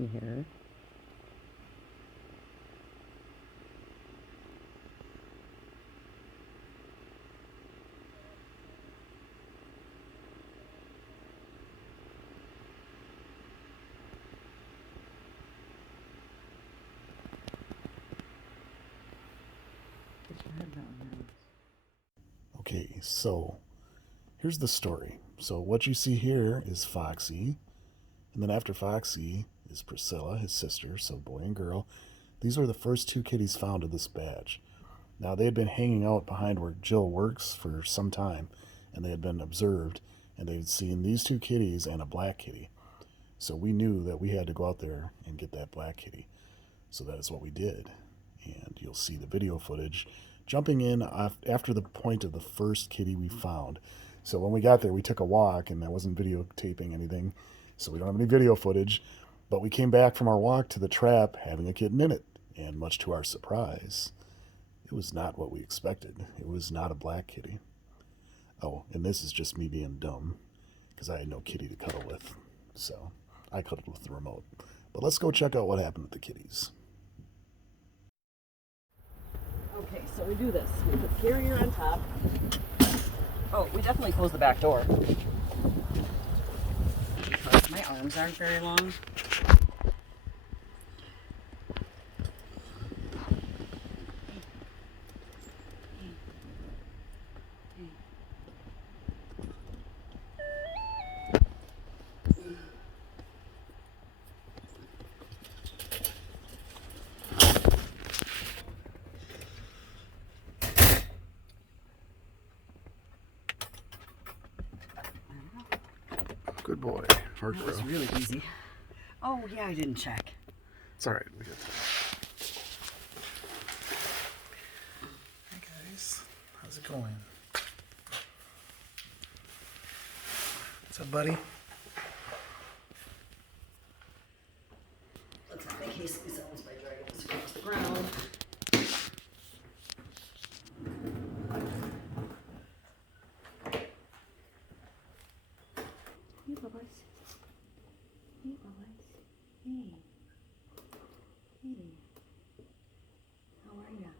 in here. Okay, so here's the story. So what you see here is Foxy, and then after Foxy is Priscilla, his sister, so boy and girl. These were the first two kitties found of this batch. Now they had been hanging out behind where Jill works for some time, and they had been observed, and they had seen these two kitties and a black kitty. So we knew that we had to go out there and get that black kitty. So that is what we did. And you'll see the video footage jumping in after the point of the first kitty we found. So when we got there, we took a walk, and I wasn't videotaping anything, so we don't have any video footage. But we came back from our walk to the trap having a kitten in it, and much to our surprise, it was not what we expected. It was not a black kitty. Oh, and this is just me being dumb, because I had no kitty to cuddle with, so I cuddled with the remote. But let's go check out what happened with the kitties. Okay, so we do this. We put carrier on top. Oh, we definitely close the back door. Because my arms aren't very long. Good boy. Hard That was really easy. Oh, yeah, I didn't check. It's all right. We got time. Hey guys, how's it going? What's up, buddy? Let's not make hasty sounds by dragging this across the ground. Hey, Bubbles. Hey, Bubbles. Hey. Hey. How are ya?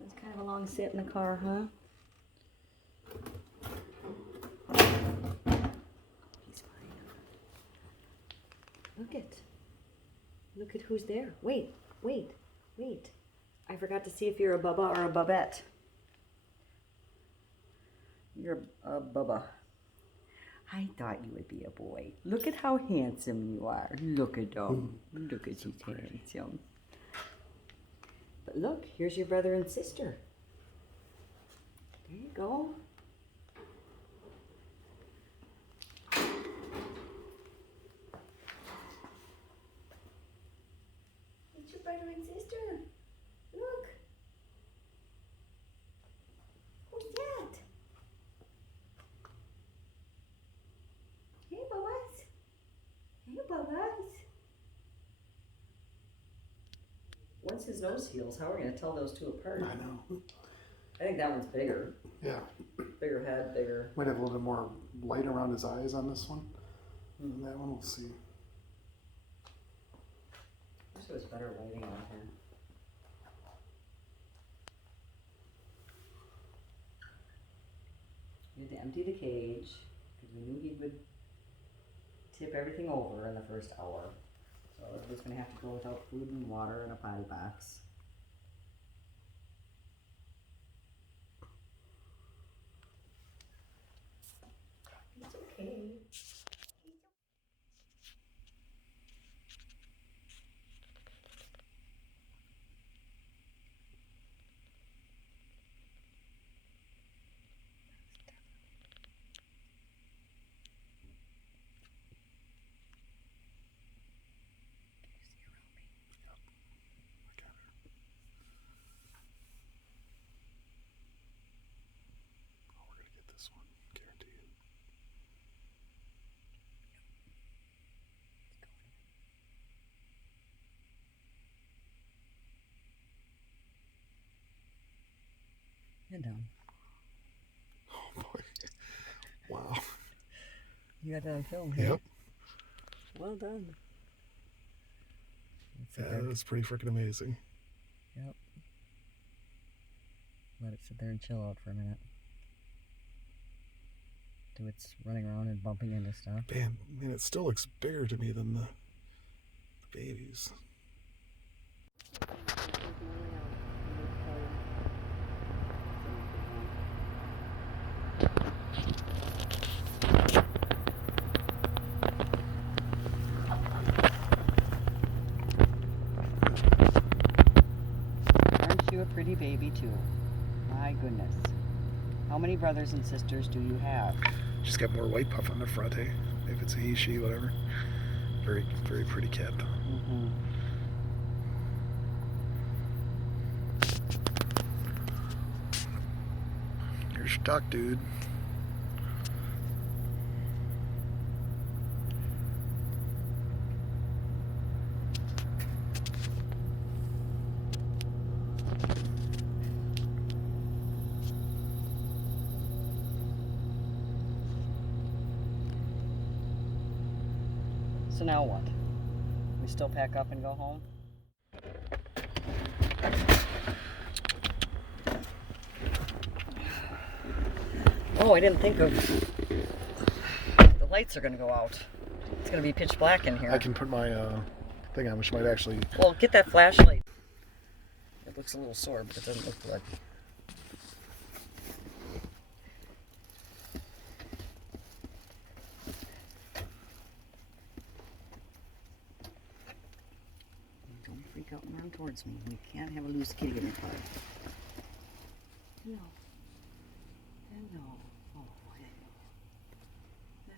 It was kind of a long sit in the car, huh? He's fine. Look at who's there. Wait. I forgot to see if you're a Bubba or a Bubette. You're a Bubba. I thought you would be a boy. Look at how handsome you are. Look at him. Look at you, handsome. But look, here's your brother and sister. There you go. It's your brother and sister. Look. Who's that? Hey, Bubbles. Hey, Bubbles. Once his nose heals, how are we going to tell those two apart? I know. I think that one's bigger. Yeah. Bigger head, bigger. Might have a little bit more light around his eyes on this one. And that one, we'll see. I wish there was better lighting on here. We had to empty the cage because we knew he would tip everything over in the first hour. So it was going to have to go without food and water and a potty box. It's okay. We're going to get this one, guaranteed. Head down. Oh boy. Wow. You got that on film here. Yep. Well done. sit there. That's pretty freaking amazing. Yep. Let it sit there and chill out for a minute. Do its running around and bumping into stuff. Man, it still looks bigger to me than the babies. Aren't you a pretty baby too? My goodness. How many brothers and sisters do you have? She's got more white puff on the front, eh? If it's a he, she, whatever. Very, very pretty cat, though. Mm-hmm. Here's your duck, dude. So now what? We still pack up and go home? Oh, I didn't think of... The lights are going to go out. It's going to be pitch black in here. I can put my thing on, which might actually... Well, get that flashlight. It looks a little sore, but it doesn't look good. Don't freak out and run towards me. We can't have a loose kitty in the car. No. No. Oh, hey.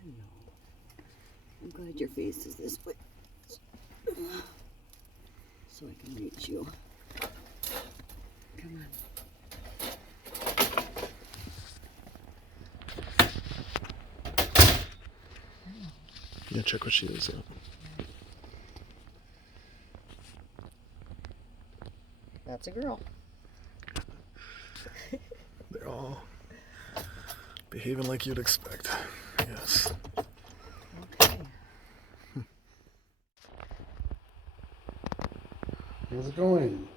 No. I'm glad your face is this way. So I can reach you. Come on. Yeah, check what she is. That's a girl. They're all behaving like you'd expect. Yes. Okay. How's it going?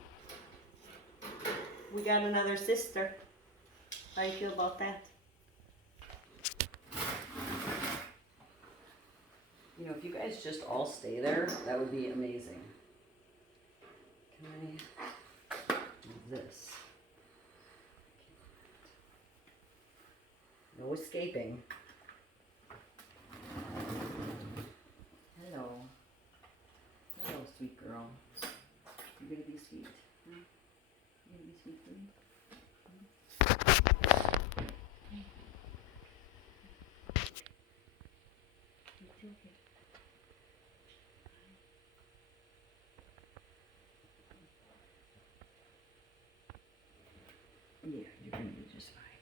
We got another sister. How do you feel about that? You know, if you guys just all stay there, that would be amazing. Can I do this? No escaping. Hello. Hello, sweet girl. You gonna be sweet? Huh? You gonna be sweet for me? Okay. Yeah, you're gonna be just fine.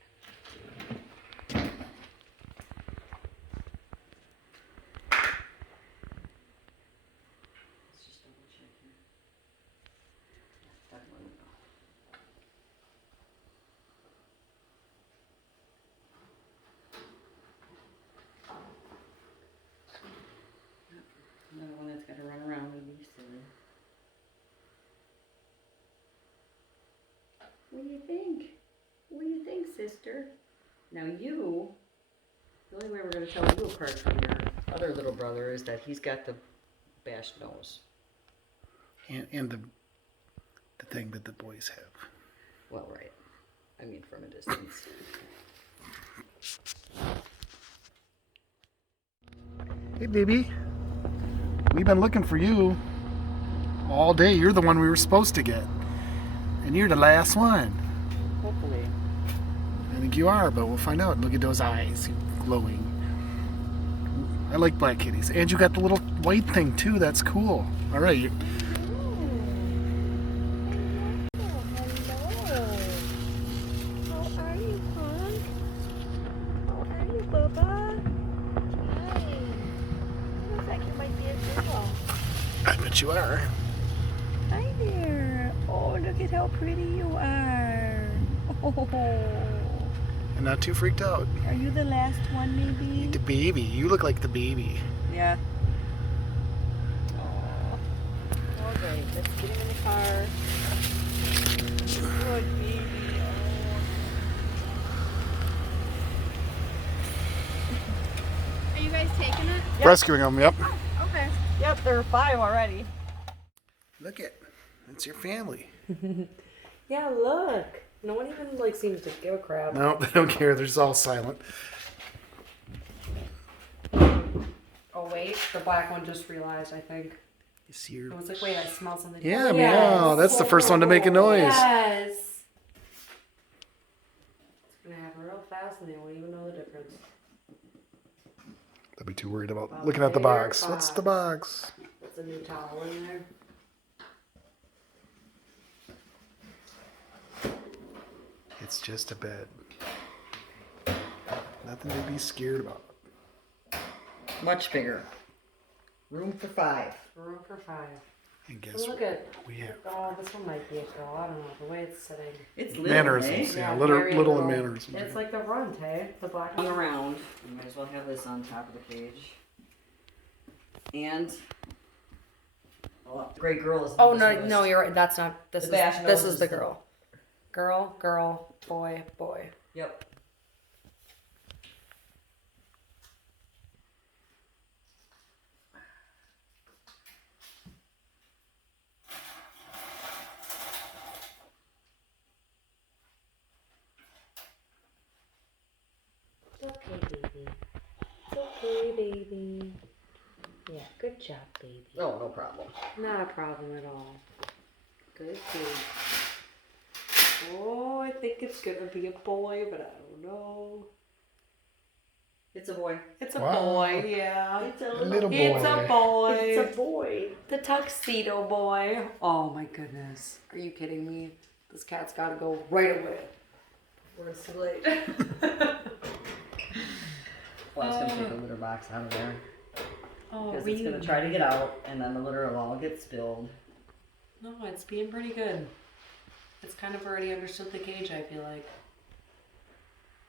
Let's just double check here. That one. Another one that's got to run around and be silly. What do you think? What do you think, sister? Now you, the only way we're going to tell you apart from your other little brother is that he's got the bashed nose. And the thing that the boys have. Well, right. I mean, from a distance. Hey, baby. We've been looking for you all day. You're the one we were supposed to get. And you're the last one. Hopefully. I think you are, but we'll find out. Look at those eyes glowing. I like black kitties. And you got the little white thing, too. That's cool. All right. I bet you are. Hi there. Oh, look at how pretty you are. Oh. And not too freaked out. Are you the last one, maybe? The baby. You look like the baby. Yeah. Oh. Okay. Get him in the car. Good baby. Are you guys taking it? Yep. Rescuing them, yep. Okay. Yep, there are 5 already. Look it. It's your family. Yeah, look. No one even like seems to give a crap. No, they don't care. They're just all silent. Oh wait, the black one just realized, I think. You see your... It was like, wait, I smell something. Yeah, Oh, meow. That's the first one to make a noise. Yes. It's gonna happen real fast and they won't even know the difference. They'll be too worried about looking at the box. What's the box? That's a new towel in there. It's just a bed. Nothing to be scared about. Much bigger. Room for 5. Room for 5. And guess Look what? at. We have Oh, this one might be a girl. I don't know. The way it's sitting. It's little, mannerisms. eh? Yeah, very little in little. mannerisms. It's like the runt, hey? The black one. Around. You might as well have this on top of the cage. And the gray girl is. Oh no, you're right. That's not. This The bash is nose this is is the the- girl. Girl, boy. Yep. It's okay, baby. It's okay, baby. Yeah, good job, baby. Oh, no problem. Not a problem at all. Good baby. Oh, I think it's gonna be a boy, but I don't know. It's a boy. It's a Wow. boy, yeah. It's a little boy. It's a boy. It's a boy. The tuxedo boy. Oh my goodness. Are you kidding me? This cat's gotta go right away. Before it's too late. Well, I was gonna take the litter box out of there. Oh, Because it's gonna try to get out, and then the litter will all get spilled. No, it's being pretty good. It's kind of already understood the cage, I feel like.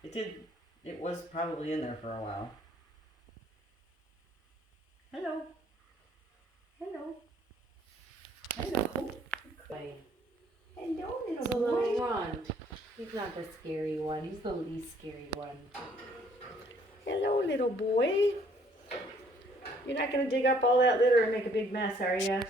It did. It was probably in there for a while. Hello. Hello. Hello. Right. Hello, It's a little runt. He's not the scary one. He's the least scary one. Hello, little boy. You're not gonna dig up all that litter and make a big mess, are you?